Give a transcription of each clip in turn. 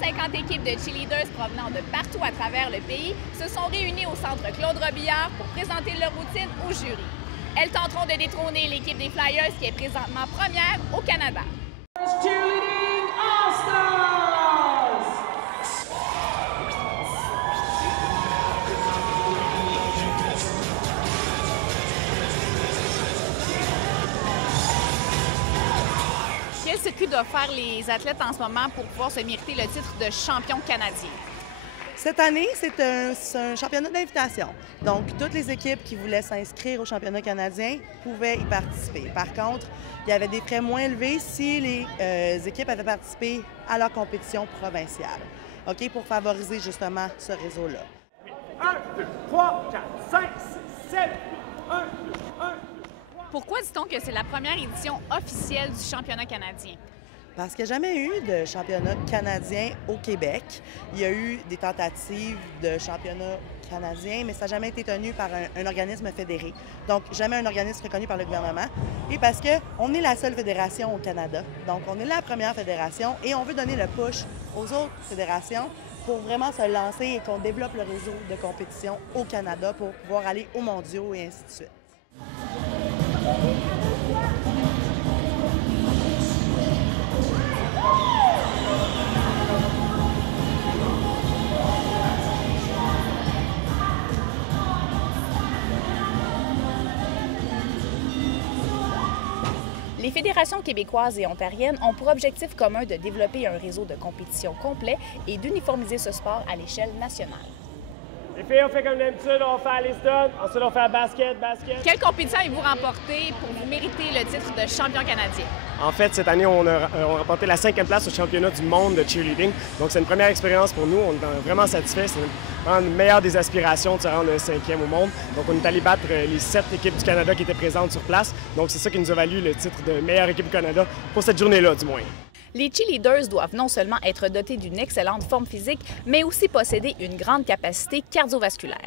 150 équipes de cheerleaders provenant de partout à travers le pays se sont réunies au centre Claude Robillard pour présenter leur routine au jury. Elles tenteront de détrôner l'équipe des Flyers qui est présentement première au Canada. Cheerleading All-Stars! Quel circuit doivent faire les athlètes en ce moment pour pouvoir se mériter le titre de champion canadien? Cette année, c'est un championnat d'invitation. Donc, toutes les équipes qui voulaient s'inscrire au championnat canadien pouvaient y participer. Par contre, il y avait des frais moins élevés si les équipes avaient participé à leur compétition provinciale, OK, pour favoriser justement ce réseau-là. 1, 2, 3, 4, 5, 6, 7, 1, 2, 1. Pourquoi dit-on que c'est la première édition officielle du championnat canadien? Parce qu'il n'y a jamais eu de championnat canadien au Québec. Il y a eu des tentatives de championnat canadien, mais ça n'a jamais été tenu par un organisme fédéré. Donc, jamais un organisme reconnu par le gouvernement. Et parce qu'on est la seule fédération au Canada. Donc, on est la première fédération et on veut donner le push aux autres fédérations pour vraiment se lancer et qu'on développe le réseau de compétition au Canada pour pouvoir aller aux mondiaux et ainsi de suite. Les fédérations québécoises et ontariennes ont pour objectif commun de développer un réseau de compétition complet et d'uniformiser ce sport à l'échelle nationale. Les filles, on fait comme d'habitude, on fait les stuns, ensuite on fait basket. Quelle compétition avez-vous remporté pour vous mériter le titre de champion canadien? En fait, cette année, on a remporté la 5e place au championnat du monde de cheerleading. Donc, c'est une première expérience pour nous. On est vraiment satisfaits. C'est une meilleure des aspirations de se rendre 5e au monde. Donc, on est allé battre les 7 équipes du Canada qui étaient présentes sur place. Donc, c'est ça qui nous a valu le titre de meilleure équipe du Canada pour cette journée-là, du moins. Les cheerleaders doivent non seulement être dotés d'une excellente forme physique, mais aussi posséder une grande capacité cardiovasculaire.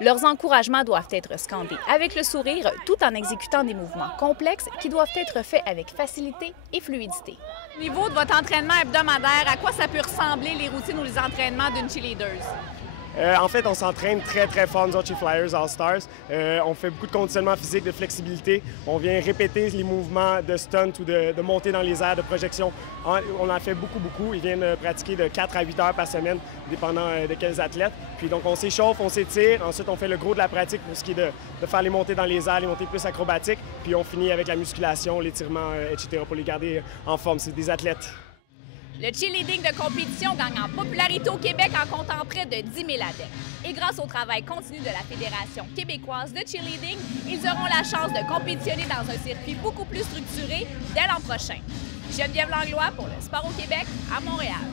Leurs encouragements doivent être scandés avec le sourire, tout en exécutant des mouvements complexes qui doivent être faits avec facilité et fluidité. Au niveau de votre entraînement hebdomadaire, à quoi ça peut ressembler les routines ou les entraînements d'une cheerleader? En fait, on s'entraîne très fort, nous autres, chez Flyers All-Stars. On fait beaucoup de conditionnement physique, de flexibilité. On vient répéter les mouvements de stunt ou de montée dans les airs, de projection. On en fait beaucoup. Ils viennent pratiquer de 4 à 8 heures par semaine, dépendant de quels athlètes. Puis donc, on s'échauffe, on s'étire. Ensuite, on fait le gros de la pratique pour ce qui est de faire les montées dans les airs, les montées plus acrobatiques. Puis on finit avec la musculation, l'étirement, etc. pour les garder en forme. C'est des athlètes. Le cheerleading de compétition gagne en popularité au Québec en comptant près de 10 000 adeptes. Et grâce au travail continu de la Fédération québécoise de cheerleading, ils auront la chance de compétitionner dans un circuit beaucoup plus structuré dès l'an prochain. Geneviève Langlois pour le Sport au Québec à Montréal.